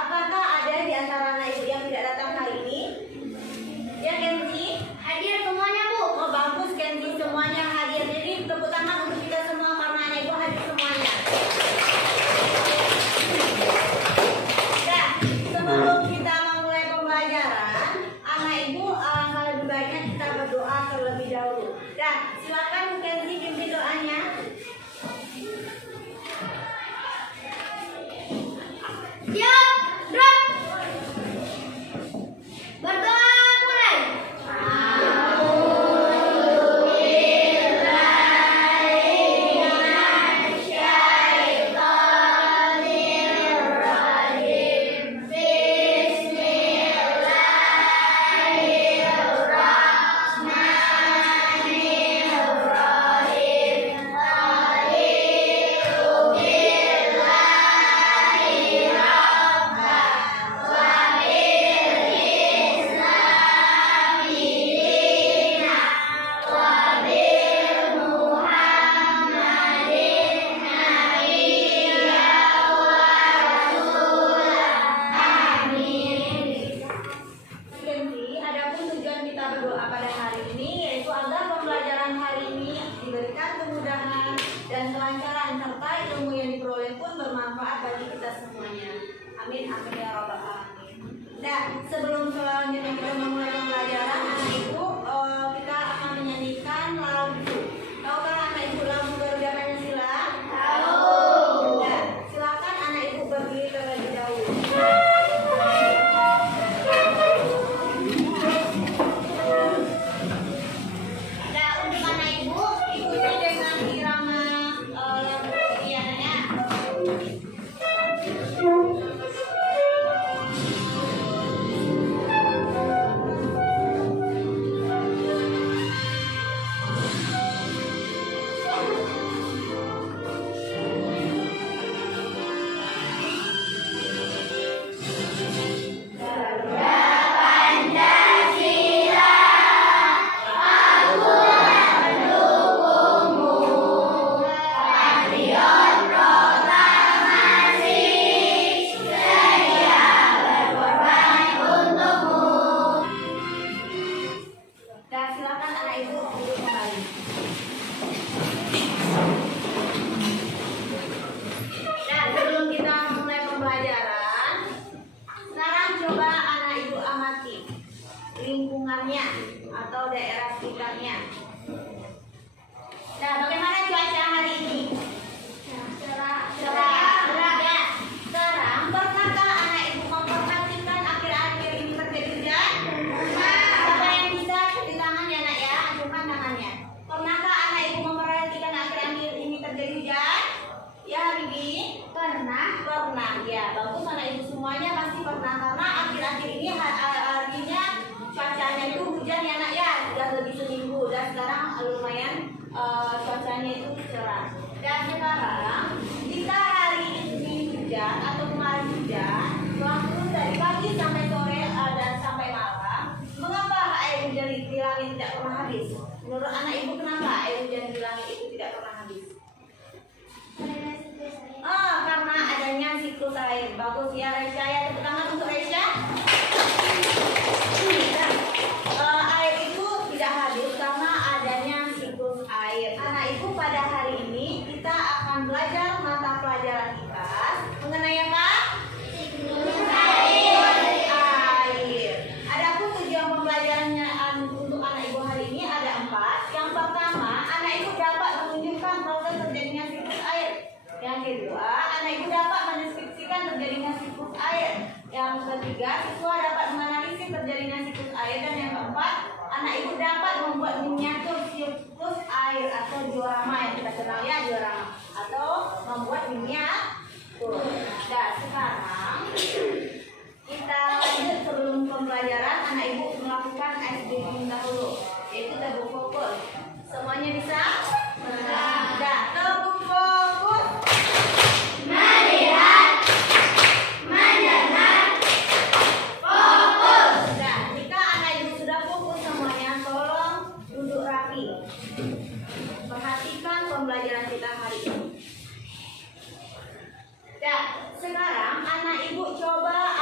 Apakah ada di antara anak ibu yang tidak datang hari ini? Ya, Kenzi? Hadir semuanya, Bu. Oh, bagus, Kenzi, semuanya hadir. Jadi tepuk tangan untuk kita semua karena anak ibu hadir semuanya. Nah, sebelum kita memulai pembelajaran, anak ibu alangkah lebih baiknya kita berdoa terlebih dahulu. Dan silakan Bu Kenzi pimpin doanya. Siap, drop. Berdoa mulai. Kenzi, adapun tujuan kita berdoa pada hari ini yaitu agar pembelajaran hari ini diberikan kemudahan dan kelancaran serta ilmu yang diperoleh pun bermanfaat bagi kita semuanya. Amin, amin ya rabbal alamin. Nah, sebelum selanjutnya kita memulai pembelajaran, anak ibu kita akan menyanyikan lagu. Tahukah anak ibu lagu Garuda Pancasila? Tahu. Nah, silakan anak ibu berdiri terlebih dahulu. Nah, untuk anak ibu ikuti dengan irama lagu pianonya. Dan silakan anak ibu duduk kembali. Nah, sebelum kita mulai pembelajaran, sekarang coba anak ibu amati lingkungannya atau daerah sekitarnya. Nah, bagaimana cuaca hari ini? Cerah. Ya. Sekarang, pernahkah anak ibu memperhatikan akhir-akhir ini terjadi hujan? Siapa yang bisa cuci tangan ya nak ya? Acungkan tangannya. Pernahkah anak ibu memperhatikan akhir-akhir ini terjadi hujan? Ya, Bibi? Pernah. Ya, bagus anak ibu semuanya pasti pernah karena akhir-akhir ini artinya cuacanya itu hujan ya nak ya, sudah lebih seminggu dan sekarang lumayan cuacanya itu cerah. Dan sekarang jika hari ini hujan atau kemarin hujan, waktu dari pagi sampai sore dan sampai malam, mengapa air hujan di langit tidak pernah habis? Menurut anak ibu kenapa air hujan di langit itu tidak pernah habis? Karena adanya siklus air. Bagus ya Resya ya, tepuk tangan untuk Resya. Air itu tidak habis karena adanya siklus air. Anak ibu pada hari ini kita akan belajar mata pelajaran IPAS mengenai apa? Siklus air. Adapun tujuan pembelajarannya untuk anak ibu hari ini ada 4. Yang pertama, anak ibu dapat menunjukkan proses terjadinya siklus air. Yang kedua, anak ibu dapat mendeskripsikan terjadinya siklus air. Yang ketiga, siswa dapat menganalisis terjadinya siklus air. Dan yang keempat, anak ibu dapat membuat miniatur siklus air atau diorama yang kita kenal ya, diorama atau membuat miniatur. Dan sekarang kita lanjut sebelum pembelajaran, anak ibu melakukan SDM dahulu, yaitu tabung fokus. Semuanya bisa? Nah, tabung fokus. Melihat, mendengar, fokus. Nah, jika anak ibu sudah fokus semuanya, tolong duduk rapi. Perhatikan pembelajaran kita hari ini. Nah, sekarang anak ibu coba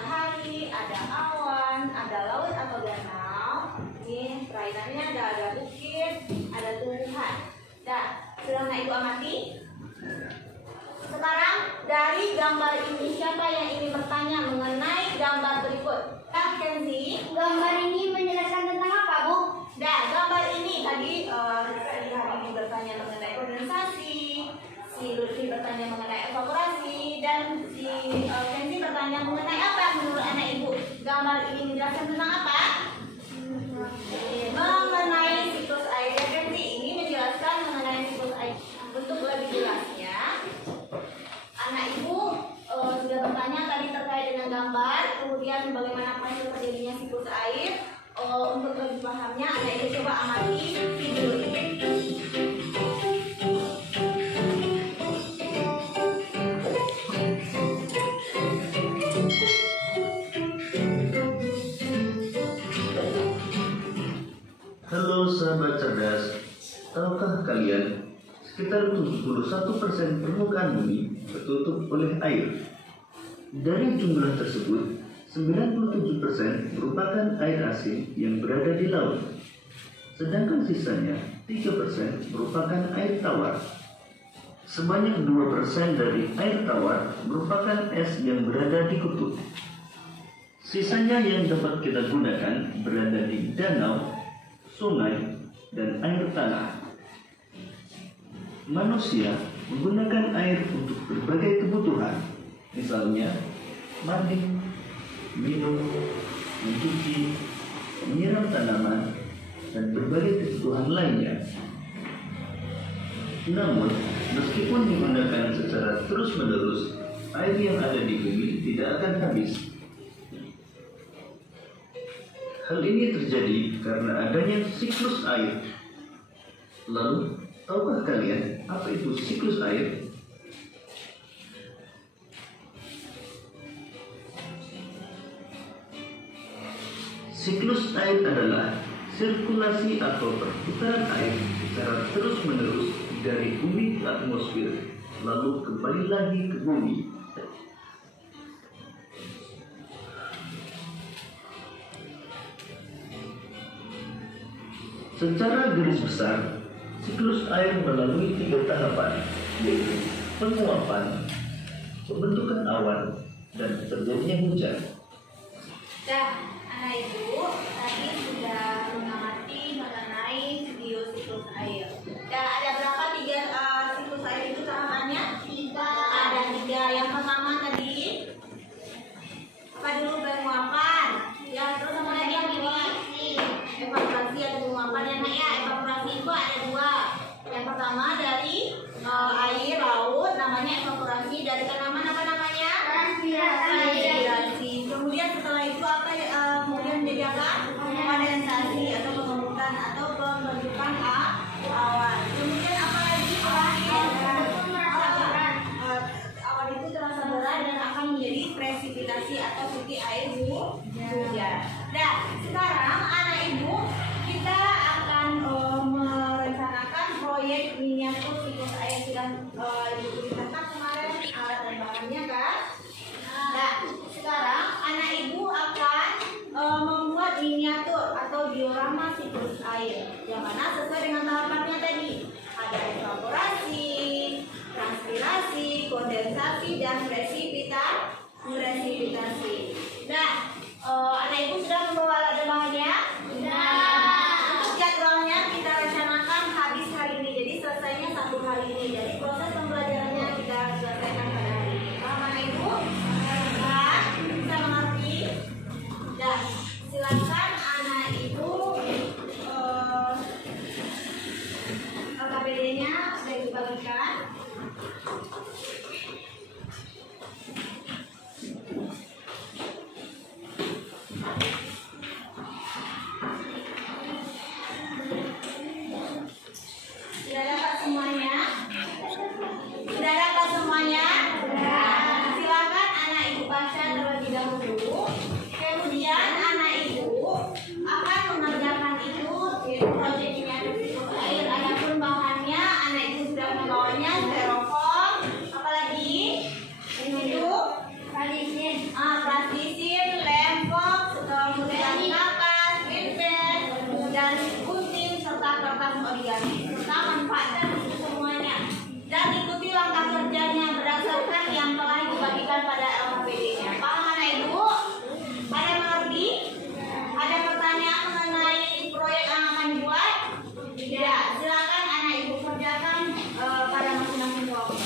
matahari, ada awan, ada laut atau danau. Ini perairannya ada bukit, ada tumbuhan. Dah, sudah nggak Ibu amati? Sekarang dari gambar ini siapa yang ingin bertanya mengenai gambar berikut? Kenzi. Gambar ini menjelaskan tentang apa, Bu? Dah, gambar ini tadi ini bertanya mengenai kondensasi, si Lutfi bertanya mengenai evaporasi, dan si Kenzi bertanya mengenai apa menurut anak Ibu? Gambar ini menjelaskan tentang apa? Mengenai siklus air. Ya, Kenzi ini menjelaskan mengenai siklus air. Untuk lebih jelasnya, anak Ibu sudah bertanya tadi terkait dengan gambar, kemudian bagaimana proses terjadinya siklus air. Untuk lebih pahamnya, anak Ibu coba amati video ini. Halo sahabat cerdas, tahukah kalian sekitar 71% permukaan bumi tertutup oleh air. Dari jumlah tersebut, 97% merupakan air asin yang berada di laut, sedangkan sisanya 3% merupakan air tawar. Sebanyak 2% dari air tawar merupakan es yang berada di kutub. Sisanya yang dapat kita gunakan berada di danau, sungai, dan air tanah. Manusia menggunakan air untuk berbagai kebutuhan, misalnya mandi, minum, mencuci, menyiram tanaman, dan berbagai kebutuhan lainnya. Namun, meskipun digunakan secara terus-menerus, air yang ada di bumi tidak akan habis. Hal ini terjadi karena adanya siklus air. Lalu, tahukah kalian apa itu siklus air? Siklus air adalah sirkulasi atau perputaran air secara terus-menerus dari bumi ke atmosfer, lalu kembali lagi ke bumi. Secara garis besar, siklus air melalui 3 tahapan, yaitu penguapan, pembentukan awan, dan terjadinya hujan. Anak Ibu tadi sudah mengamati mengenai video siklus air. Ada berapa siklus air itu tahapannya? 3. Ada 3. Yang pertama tadi apa dulu? Penguapan. Ya, terus apa lagi yang ini? Evaporasi atau penguapan ya nak ya. Evaporasi itu ada 2. Yang pertama dari air laut namanya evaporasi, dari tanaman apa namanya? Transpirasi. Kemudian setelah itu apa? Kemudian jadi apa? Kondensasi atau pembentukan atau pembentukan awan. Kemudian apa lagi? Awan itu terasa berat dan akan menjadi presipitasi atau titik air hujan. Nah, sekarang anak Ibu kita akan merencanakan proyek miniatur siklus air. Sudah Ibu ceritakan kemarin alat dan bahannya kan? Nah, sekarang anak Ibu akan membuat miniatur atau diorama siklus air, yang mana sesuai dengan tahapannya tadi. Ada evaporasi, transpirasi, kondensasi, dan presipitasi. Nah, anak Ibu sudah membawa alat dan bahannya? Untuk jadwalnya kita rencanakan habis hari ini, jadi selesainya 1 hari ini. Jadi proses pembelajarannya kita selesaikan pada hari ini. Paham anak Ibu? Bisa mengerti? Dan silakan anak Ibu LKPD-nya sudah dibagikan. Sudah dapat semuanya? Sudah dapat semuanya? Silakan anak Ibu baca terlebih dahulu. Kemudian anak Ibu akan mengerjakan itu, yaitu proyek miniatur siklus air. Adapun bahannya anak Ibu sudah membawanya, styrofoam, apalagi ini itu plastisin, organik serta manfaatkan untuk semuanya. Dan ikuti langkah kerjanya berdasarkan yang telah dibagikan pada LKPD-nya. Paham anak ibu? Ada mengerti? Ada pertanyaan mengenai proyek yang akan dibuat? Tidak. Silakan anak ibu kerjakan pada masing-masing kelompok.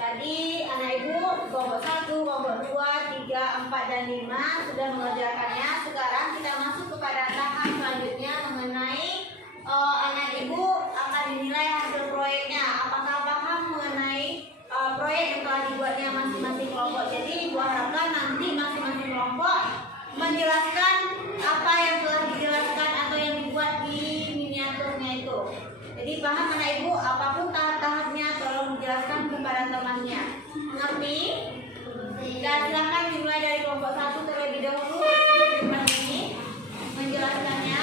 Tadi anak ibu kelompok 1, kelompok 2, 3, 4, dan 5 sudah mengerjakannya. Sekarang kita masuk kepada tahap selanjutnya mengenai anak ibu akan dinilai hasil proyeknya. Apakah paham mengenai proyek yang telah dibuatnya masing-masing kelompok. Jadi ibu harapkan nanti masing-masing kelompok menjelaskan apa yang telah dijelaskan atau yang dibuat di miniaturnya itu. Jadi paham anak ibu, apapun tahap-tahapnya tolong dijelaskan kepada temannya. Mengerti? Dan silakan dimulai dari kelompok 1 terlebih dahulu ini menjelaskannya.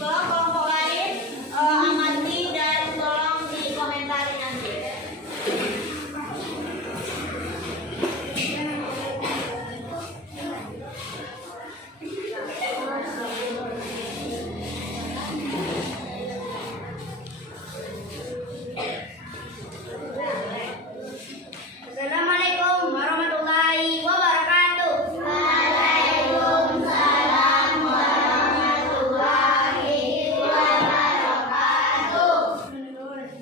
Kalau kelompok lain amati dan tolong dikomentari nanti. Assalamualaikum warahmatullahi wabarakatuh. Waalaikumsalam warahmatullahi wabarakatuh.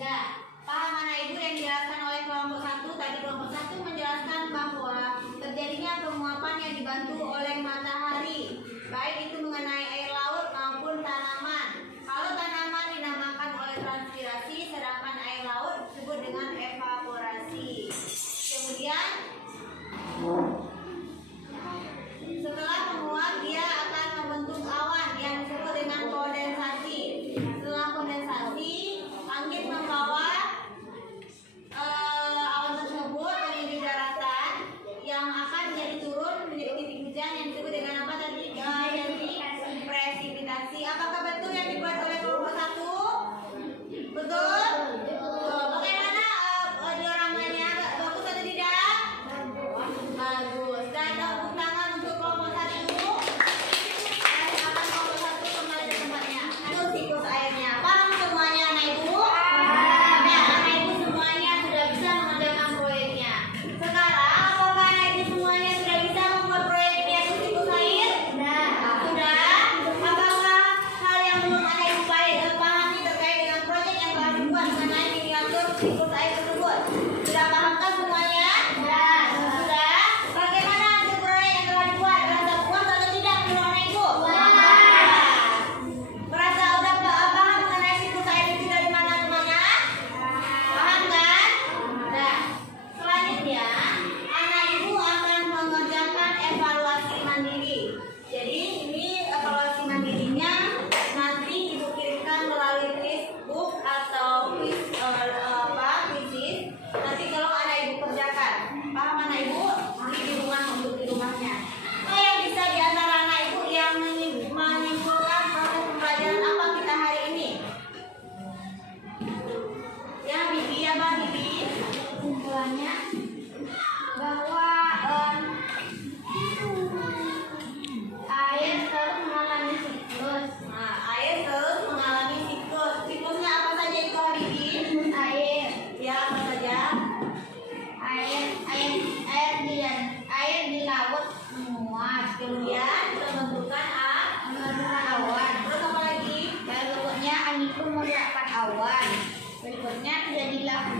Nah, paham anak ibu yang dijelaskan oleh kelompok 1 tadi? Kelompok 1 menjelaskan bahwa terjadinya penguapan yang dibantu oleh matahari, baik itu mengenai air laut maupun tanaman. Kalau tanaman dinamakan oleh transpirasi, sedangkan air laut disebut dengan evaporasi. Kemudian setelah menguap dia akan membentuk awan yang disebut dengan kondensasi. Setelah kondensasi, angin membawa awan tersebut menuju daratan yang akan jadi turun menjadi titik hujan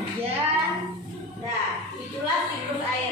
hujan. Nah, itulah siklus air